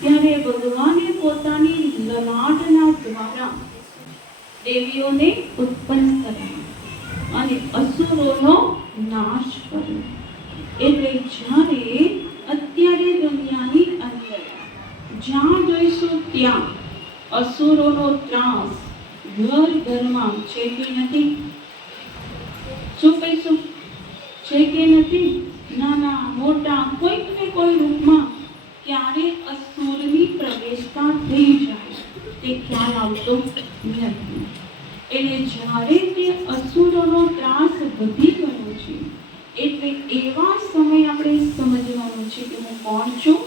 ત્યારે ભગવાને પોતાની લલાટના દ્વારા દેવીઓને ઉત્પન્ન કર્યા અને અસુરોનો નાશ કર્યો. એટલે જ્યારે અત્યારે દુનિયાની અંદર જ્યાં જોઈશું ત્યાં અસુરોનો ત્રાસ ઘર ઘરમાં છે કે નથી? શું કહીશું? છે કે નથી? નાના મોટા કોઈક ને કોઈ રૂપમાં ક્યારે અસુરની પ્રવેશતા થઈ જાય તે ખ્યાલ આવતો નથી. એટલે જ્યારે તે અસુરોનો ત્રાસ વધી ગયો છે એટલે એવા સમય આપણે સમજવાનું છે કે હું કોણ છું?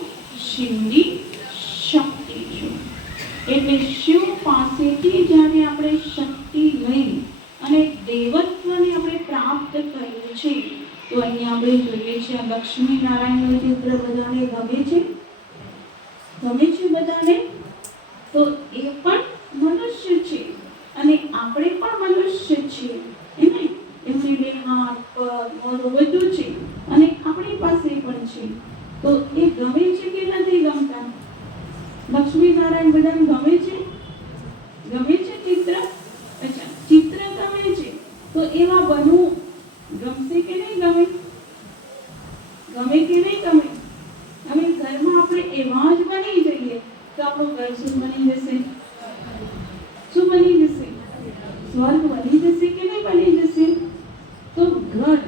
શિવની શક્તિ છું. એટલે શિવ પાસેથી જ્યારે આપણે શક્તિ લઈ અને દેવત્વને આપણે પ્રાપ્ત કર્યું છે તો અહીંયા આપણે જોઈએ છે લક્ષ્મી નારાયણનું ચિત્ર બધાને ગમે છે? ગમે છે બધાને? તો એ પણ મનુષ્ય છે અને આપણે પણ મનુષ્ય છીએ. એમની બે હાથ પગ મોઢું બધું છે અને આપણી પાસે પણ છે. તો એ ગમે છે કે નથી ગમતા? લક્ષ્મી નારાયણ બધાને ગમે છે? ગમે છે ચિત્ર? અચ્છા, ચિત્ર ગમે છે તો એવા બનવું ગમશે કે નહીં ગમે? ગમે કે નહીં ગમે? હવે ઘરમાં આપણે એવા જ બની જઈએ તો આપણું ઘર શું બની જશે? શું બની જશે? સ્વર્ગ બની જશે કે નહીં બની જશે? તો ઘર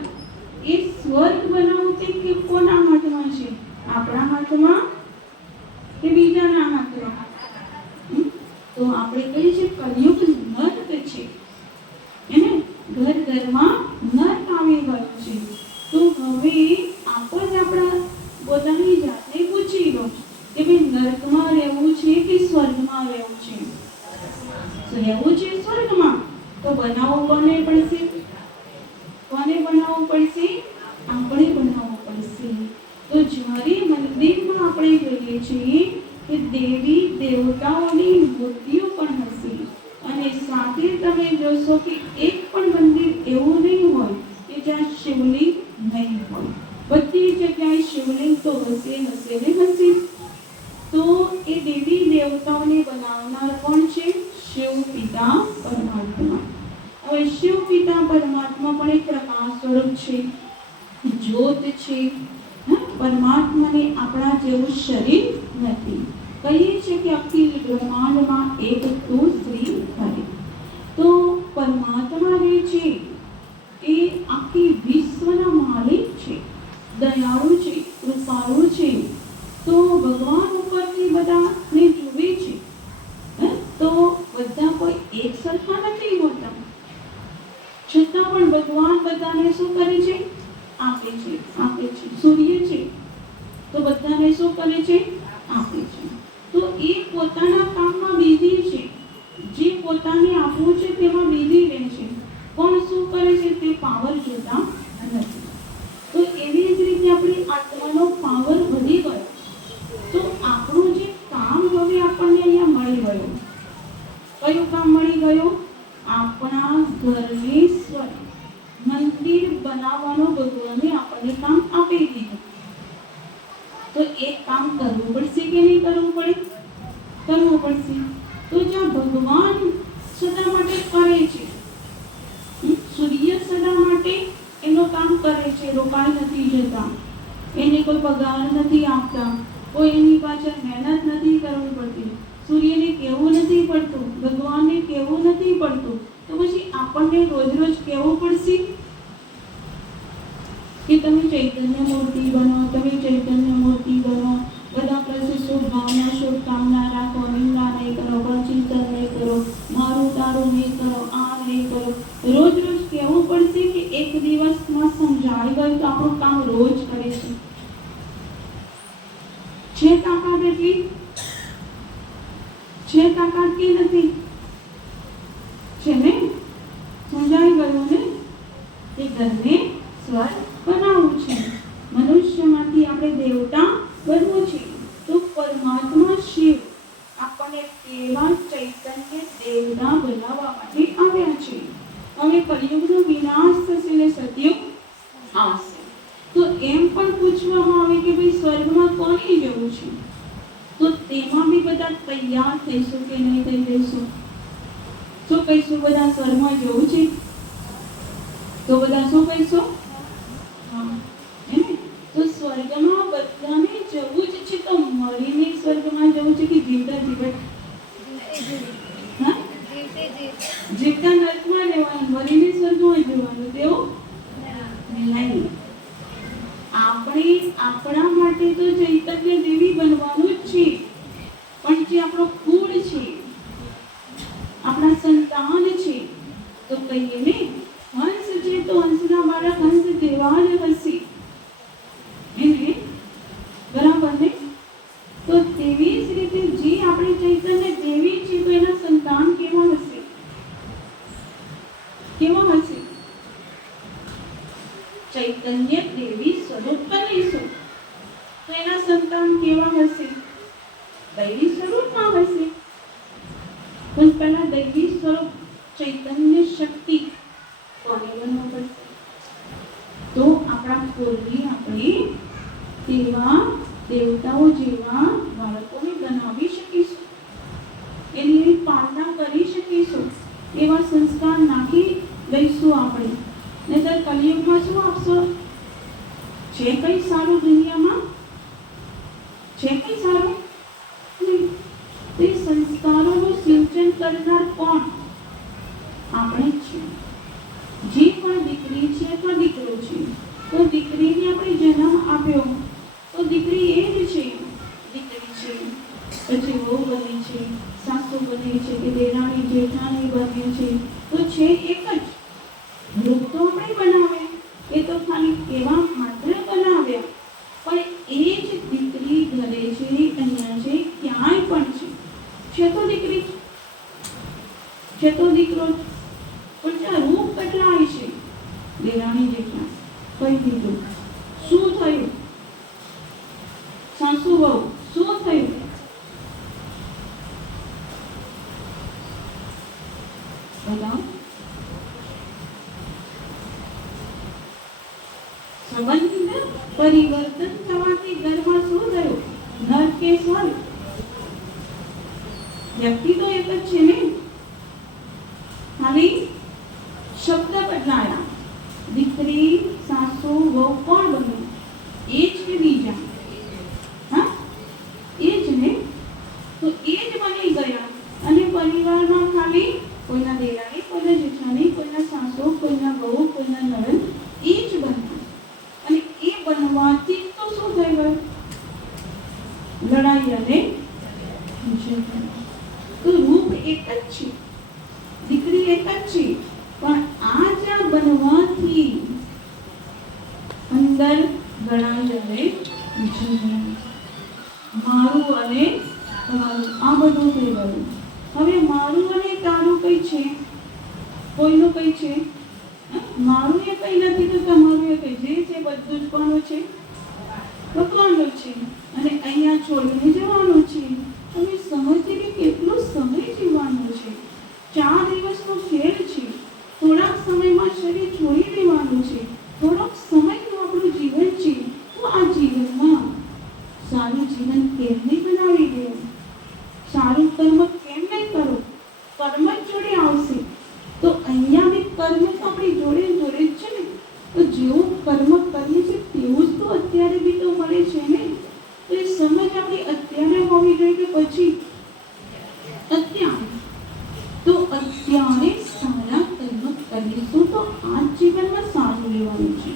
એ સ્વર્ગ બનાવવું તે કે કોના હાથમાં છે? આપણા હાથમાં કે બીજાના હાથમાં? તો આપણે કહીએ છીએ કલયુગ નર્ક છે. એને ઘર ઘરમાં નર્ક આવી ગયો છે. તો હવે આપણે આપણા પોતાની જાતને પૂછી લો કે ભાઈ નર્કમાં રહેવું છે કે સ્વર્ગમાં રહેવું છે? રહેવું છે સ્વર્ગમાં તો બનાવવું કોને પડશે? કોને બનાવવું પડશે? આપણે બનાવવું પડશે. તો જ્યારે મંદિરમાં આપણે જોઈએ છીએ કે દેવી દેવતાઓની મૂર્તિઓ પણ હશે અને સાથે તમે જોશો કે એક પણ મંદિર એવું નહીં હોય કે જ્યાં શિવલિંગ નહીં હોય. બધી જગ્યાએ શિવલિંગ તો હશે હશે ને હશે. તો એ દેવી દેવતાઓને બનાવનાર કોણ છે? શિવ પિતા પરમાત્મા. હવે શિવ પિતા પરમાત્મા પણ એક પ્રકાશ સ્વરૂપ છે, જ્યોત છે. પરમાત્માને આપણા જેવું શરીર નથી. કહીએ છીએ કે અખિલ બ્રહ્માંડમાં એક તું શ્રી હરિ. તો પરમાત્મા જે છે એ આખી વિશ્વના માલિક છે, દયાળુ છે, કૃપાળુ છે. તો ભગવાન ઉપરથી બધાને જુએ છે. તો બધા કોઈ એક સરખા નથી હોતા, છતાં પણ ભગવાન બધાને શું કરે છે? આપે છે, આપે છે. સૂર્ય છે તો બધાને શું કરે છે? આપે છે. તો એ પોતાના કામમાં બિઝી છે, જે પોતાને આપવું છે તેમાં બિઝી રહે છે. કોણ શું કરે છે તે પાવર જોતા નથી. તો એવી જ રીતે આપણી આત્માનો પાવર વધી ગયો. તો આપણું જે કામ હવે આપણને અહીંયા મળી ગયું. કયું કામ મળી ગયું? આપણા ઘરને સ્વર્ગ મંદિર બનાવવાનો ભગવાને આપણને કામ આપી દીધું. તો એક કામ કરવું પડશે કે નહીં કરવું પડે? કરવું પડશે. તો જ્યાં ભગવાન સદા માટે કરે છે, સૂર્ય સદા માટે એનું કામ કરે છે, રોકાઈ નથી જતા, એને કોઈ પગાર નથી આપતા, કોઈ એની પાછળ મહેનત નથી કરવી પડતી, સૂર્યને કહેવું નથી પડતું, ભગવાનને કહેવું નથી પડતું. તો પછી આપણને રોજ રોજ કહેવું પડશે કે તમે ચૈતન્ય મૂર્તિ બનો, તમે ચૈતન્ય મૂર્તિ બનો. બધા પાસે શુભ ભાવના શુભકામના રાખો, નિંદા નહીં કરો, ચિંતન નહીં કરો, મારું તારું નહીં કરો, આ નહીં કરો. રોજ રોજ કહેવું પડશે કે એક દિવસમાં સમજાઈ ગયું તો આપણું કામ રોજ કરે છે તાકાત એટલી? છે તાકાત કે નથી? છે ને? સમજાઈ ગયું ને? એ ઘરને સ્વર્ગ બનાવવું છે, મનુષ્યમાંથી આપણે દેવતા બનવું છે. તો પરમાત્મા શિવ આપણને કેવા ચૈતન્ય દેવતા બનાવવા માટે આવ્યા છે. હવે કળિયુગનો વિનાશ થશે ને સતયુગ આવશે. તો એમ પણ પૂછવામાં આવે કે ભાઈ સ્વર્ગમાં કોને જવું છે? તો તેમાં બી બધા તૈયાર થઈશું કે નહીં થઈ જઈશું? શું કહીશું? બધા સ્વર્ગમાં જવું છે તો બધા શું કહીશું? હા, તો સ્વર્ગમાં બધાને જવું જ છે, તો મરીને સ્વર્ગમાં જવું છે કે જીવતા જીવત? હા, જીવતા નરકમાં રહેવાનું, મરીને સ્વર્ગમાં જવાનું તેવું નહીં. આપણે આપણા માટે તો ચૈતન્ય દેવી બનવાનું જ છે, પણ જે આપણો કુળ છે, આપણા સંતાન છે, તો કહીએ ને હંસ છે તો હંસના બાળક હંસ જેવા જ હશે, એને બરાબર ને? તો તેવી જ રીતે જે આપણી ચૈતન્ય દેવી છે તો એના સંતાન કેવા હશે? કેવા હશે? ચૈતન્ય દેવી સ્વરૂપ બનીશું તો એના સંતાન કેવા હશે? દૈવી સ્વરૂપમાં હશે. પણ પહેલા દૈવી સ્વરૂપ ચૈતન્ય શક્તિ કોને બનવું પડશે? તો આપણા કુળની આપણે તેવા દેવતાઓ જેવા બાળકોને બનાવી શકીશું, એની પાલના કરી શકીશું, એવા સંસ્કાર નાખી લઈશું આપણે. નહીંતર કલિયુગમાં શું આપશો? છે કઈ સારું દુનિયામાં? છે કઈ સારું? તે સંસ્કારોનું સિંચન કરનાર કોણ? આપણે જ છીએ. જે પણ દીકરી છે અથવા દીકરો છે, તો દીકરીને આપણે જન્મ આપ્યો તો દીકરી એ જ છે, દીકરી છે. પછી વહુ બને છે, સાસુ બને છે કે દેરાણી જેઠાણી બને છે, તો છે એક જ. રૂપ તો આપણે બનાવે, એ તો ખાલી કેવા માત્ર બનાવ્યા, પણ એ જ દીકરી ઘરે છે, અહીંયા છે, ક્યાંય પણ છે તો દીકરી છે તો દીકરો. પણ ત્યાં રૂપ કેટલા છે? દેરાણી જેટલા. કઈ દીધું? શું થયું? સાસુ વહુ શું થયું? બતાવો. સંબંધ પરિવર્તન થવાથી ઘરમાં શું થયું? નર કે સ્વર્ગ? વ્યક્તિ તો એક જ છે ને, ખાલી શબ્દ બદલાયા. દીકરી, સાસુ, વહુ કોણ બન્યું? એ જ કે બીજા? હા, એ જ ને. તો એ જ બની ગયા. અને પરિવારમાં ખાલી કોઈના દેરાણી, કોઈના જેઠાણી, કોઈના સાસુ, કોઈના વહુ, કોઈના નણંદ, એ જ બન્યા. અને એ બનવાથી તો શું થઈ ગયું? લડાઈ અને તો રૂપ એક જ છે, દીકરી એક જ છે, પણ આ જ્યાં બનવાથી અંદર લડાઈ અને મારું અને તમારું આ બધું થઈ ગયું. હવે મારું અને તારું કઈ છે? કોઈનું કઈ છે? મારું એ કઈ નથી તો તમારું એ કઈ જે છે બધું જ કોનું છે? ભગવાનનું છે. અને અહીંયા છોડીને જવાનું છે. તમે સમજે કે કેટલો સમય જીવવાનો છે? 4 દિવસનો ખેલ છે. થોડાક સમયમાં શરીર છોડી દેવાનું છે. થોડોક સમયનું આપણું જીવન છે. તો આ જીવનમાં સારું જીવન કેમ નહીં બનાવી દેવું? સારું કર્મ કેમ નહીં કરો? કર્મ જ જોડે આવશે. તો અહીંયા બી કર્મ તો આપણી જોડે જોડે જ છે ને. તો જેવું કર્મ કરીએ છીએ તેવું જ તો અત્યારે બી તો મળે છે ને. તો એ સમજ આપણી અત્યારે હોવી જોઈએ કે પછી અત્યારે? તો અત્યારે સારા કર્મ કરીશું તો આ જીવનમાં સારું રહેવાનું છે.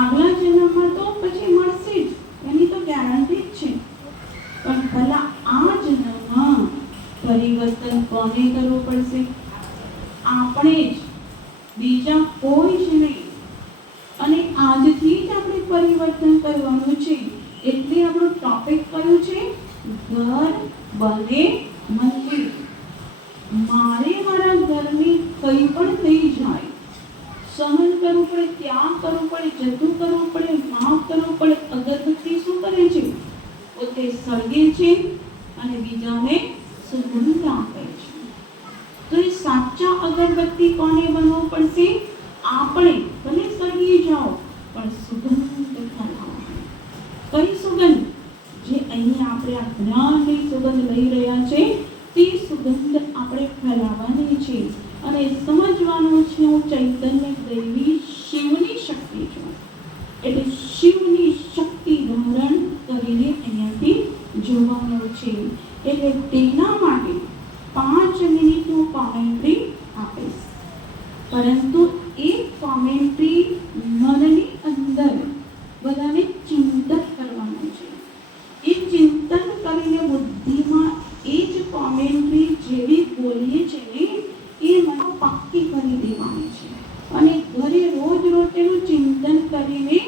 આગલા જન્મમાં તો પછી મળશે જ, એની તો ગેરંટી જ છે. પણ ભલા આ જન્મમાં પરિવર્તન કોને કરવું પડશે? આપણે જ, બીજા કોઈ જ નહીં. અને આજથી જ આપણે પરિવર્તન કરવાનું છે. એટલે આપણો ટોપિક કયો છે? ઘર બને મંદિર. મારે મારા ઘરની કંઈ પણ થઈ જાય, સહન કરવું પડે, ત્યાગ કરવું પડે, જતું કરવું પડે, માફ કરવું પડે. અગરબત્તી શું કરે છે? પોતે સળગે છે અને બીજાને સુગંધ આપે છે. તો એ સાચા અગરબત્તી કોને બનવું પડશે? આપણે. ભલે સળગી જાઓ પણ સુગંધ ફેલાવો. કઈ સુગંધ? જે અહીંયા આપણે આ જ્ઞાનની સુગંધ લઈ રહ્યા છે તે સુગંધ આપણે ફેલાવવાની છે અને સમજવાનું છે હું ચૈતન્ય દૈવી શિવની શક્તિ છું. એટલે શિવની શક્તિ ધારણ કરીને અહીંયાથી જોવાનું છે. એટલે તેના માટે 5 મિનિટનું કોમેન્ટ્રી આપીશ, પરંતુ એ કોમેન્ટ્રી મનની અંદર બધાને ચિંતન કરવાનું છે. એ ચિંતન કરીને બુદ્ધિમાં એ જ કોમેન્ટ્રી જેવી બોલીએ છે ને એ મને પાક્કી કરી દેવાની છે અને ઘરે રોજ રોજ તેનું ચિંતન કરીને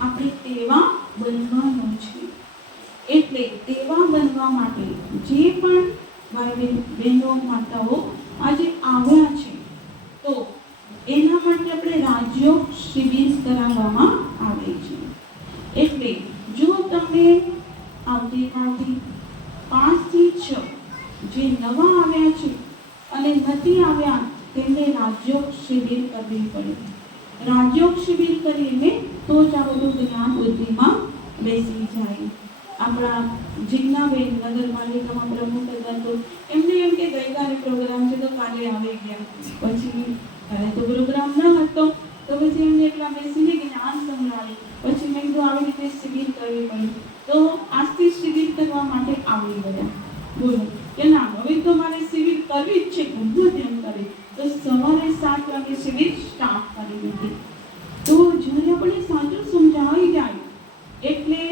આપણે તેવા બનવાનું છે. એટલે તેવા બનવા માટે જે પણ ભાઈ બહેનો માતાઓ આજે આવ્યા છે તો એના માટે આપણે રાજયોગ શિબિર કરાવવામાં આવે છે. એટલે જો તમે આવતીકાલથી 5 થી 6 જે નવા આવ્યા છે અને નથી આવ્યા તેમને રાજયોગ શિબિર કરવી પડે. રાજયોગ શિબિર કરીને તો જ આ બધું જ્ઞાન બુદ્ધિમાં બેસી જાય. આપણા જીજ્ઞાબેન નગરપાલિકામાં પ્રમુખ હતા તો એમને એમ કે ગઈકાલે પ્રોગ્રામ છે તો કાલે આવી ગયા. પછી કાલે તો પ્રોગ્રામ ન હતો તો પછી એમને એટલા બેસીને જ્ઞાન સંભળાવ્યું. પછી મેં કીધું આવી રીતે શિબિર કરવી પડી તો આજથી શિબિર કરવા માટે આવી ગયા. બોલો કે ના હવે તો મારે શિબિર કરવી જ છે, ગમે તેમ કરે. તો સવારે 7 વાગે શિબિર સ્ટાર્ટ કરી દીધી. તો જ્યારે આપણે સાચું સમજાવી જાય એટલે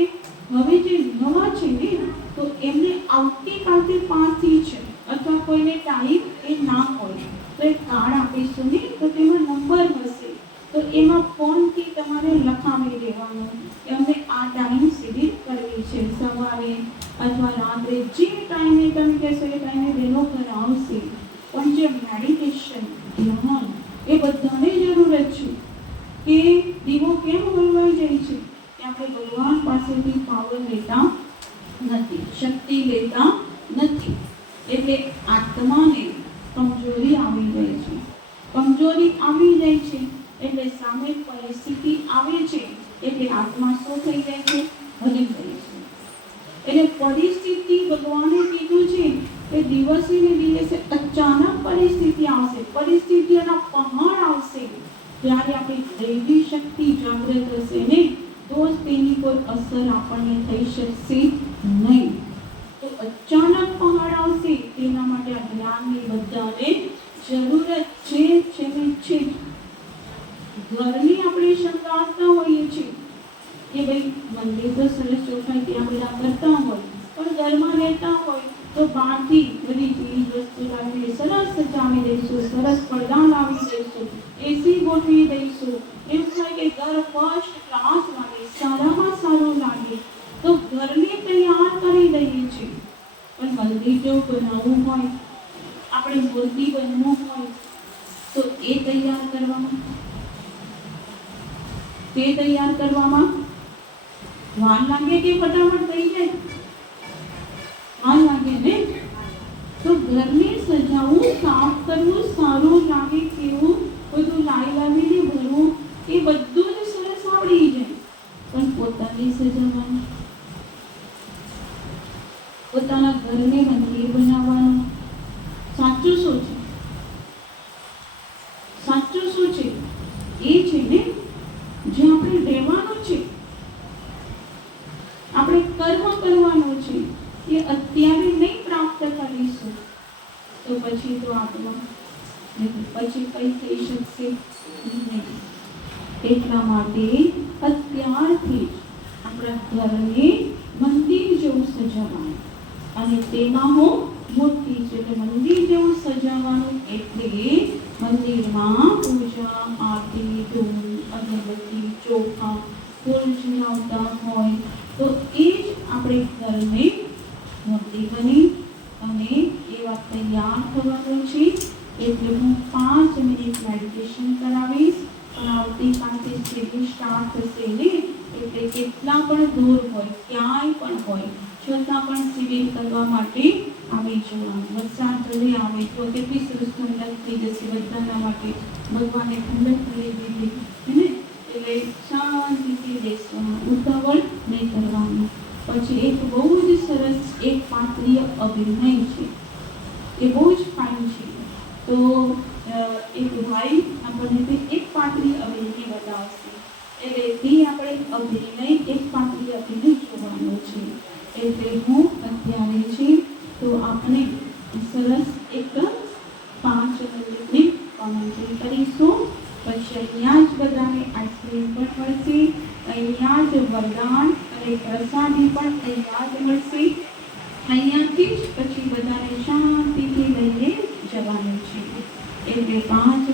હવે જે નવા છે ને તો એમને આવતીકાલથી 5 થી 6 અથવા કોઈને ટાઈમ એ ના હોય તો એક કાર્ડ આપીશું ને તો તેમાં નંબર હશે તો એમાં ફોનથી તમારે લખાવી દેવાનું કે અમને આ ટાઈમ શિબિર કરવી છે. સવારે અથવા રાત્રે જે ટાઈમે તમે કહેશો એ ટાઈમે બહેનો કરાવશે. પણ જે મેડિટેશન ધ્યાન એ બધાને જરૂરત છે કે દીવો કેમ હલવાઈ જાય છે કે આપણે ભગવાન પાસેથી પાવર લેતા નથી, શક્તિ લેતા નથી. એટલે આત્માને કમજોરી આવી જાય છે. કમજોરી આવી જાય છે એટલે સામે પરિસ્થિતિ આવે છે એટલે આત્મા શું થઈ જાય છે? હલી જાય છે. એટલે પરિસ્થિતિ ભગવાને કીધું છે કે દિવસે ને દિવસે અચાનક પરિસ્થિતિ આવશે, પરિસ્થિતિઓના પહાડ આવશે. ત્યારે આપણી દૈવી શક્તિ જાગૃત હશે ને તો જ તેની કોઈ અસર આપણને થઈ શકશે નહીં. તો અચાનક પહાડ આવશે તેના માટે આ જ્ઞાનની બધાને જરૂરત છે. ઘરની આપણે શંકાતા હોઈએ છીએ કે ભાઈ મંદિર તો સરસ ચોખાઈથી આપણે કરતા હોય પણ ઘરમાં રહેતા હોય તો બહારથી બધી ચીજ વસ્તુ લાવી સરસ સજાવી દઈશું, સરસ પડદા લાવી દઈશું, એસી ગોઠવી દઈશું, એવું થાય કે ઘર ફર્સ્ટ ક્લાસ લાગે, સારામાં સારું લાગે તો ઘરને તૈયાર કરી દઈએ છીએ. પણ મંદિર જો બનાવવું હોય, આપણે મૂર્તિ બનવું હોય તો એ તૈયાર કરવામાં વાર લાગે કે ફટાફટ થઈ જાય? વાર લાગે ને. તો ઘરને સજાવવું, સાફ કરવું, સારું લાગે કેવું બધું લાવીને ભરવું એ બધું જ સરસ આવડી જાય. પણ પોતાને સજાવવાનું, પોતાના ઘરને મંદિર બનાવવાનું સાચું શું છે? સાચું શું છે? એ છે ને જે આપણે રહેવાનું છે, આપણે કર્મ કરવાનું છે એ અત્યારે નહીં પ્રાપ્ત કરીશું તો પછી તો આત્મા પછી કઈ થઈ શકશે નહીં. એટલા માટે અત્યારથી આપણા ઘરને મંદિર જેવું સજાવવાનું અને તેમાં હું મૂર્તિ છે એટલે મંદિર જેવું સજાવવાનું. એટલે મંદિરમાં પૂજા, આરતી, ધૂપ, અગરબત્તી, ચોખા, ફૂલ ચડાવતા હોય તો એ જ આપણે ઘરને મૂર્તિ બની અને એવા તૈયાર થવાનું છે. એટલે હું 5 મિનિટ મેડિટેશન કરાવીશ. પણ આવતીકાલથી શિબિર સ્ટાર્ટ થશે ને એટલે કેટલા પણ દૂર હોય, ક્યાંય પણ હોય, છતાં પણ શિબિર કરવા માટે આવી જવાનું. વરસાદ ભલે આવે તો કેટલી સરસ ઠંડક થઈ જશે બધાના માટે. ભગવાને ઠંડક કરી દીધી હે ને એટલે શાંતિથી બેસવાનું, ઉતાવળ નહીં કરવાનું. પછી એક બહુ જ સરસ એક પાત્રીય અભિનય છે, એ બહુ જ ફાઇન છે. તો એક ભાઈ આપણને એક પાત્રીય અભિનય બતાવશે, એટલે તે આપણે અભિનય એક પાત્રીય અભિનય જોવાનો છે. એટલે હું અત્યારે છે તો આપણે સરસ એક 5 મિનિટની કોમેન્ટ્રી કરીશું. પછી અહીંયા જ બધાને આઈસ્ક્રીમ પણ મળશે, અહીંયા જ વરદાન અને પ્રસાદી પણ અહીંયા જ મળશે. અહીંયાથી જ પછી બધાને શાંતિથી લઈને જવાનું છે. એટલે 5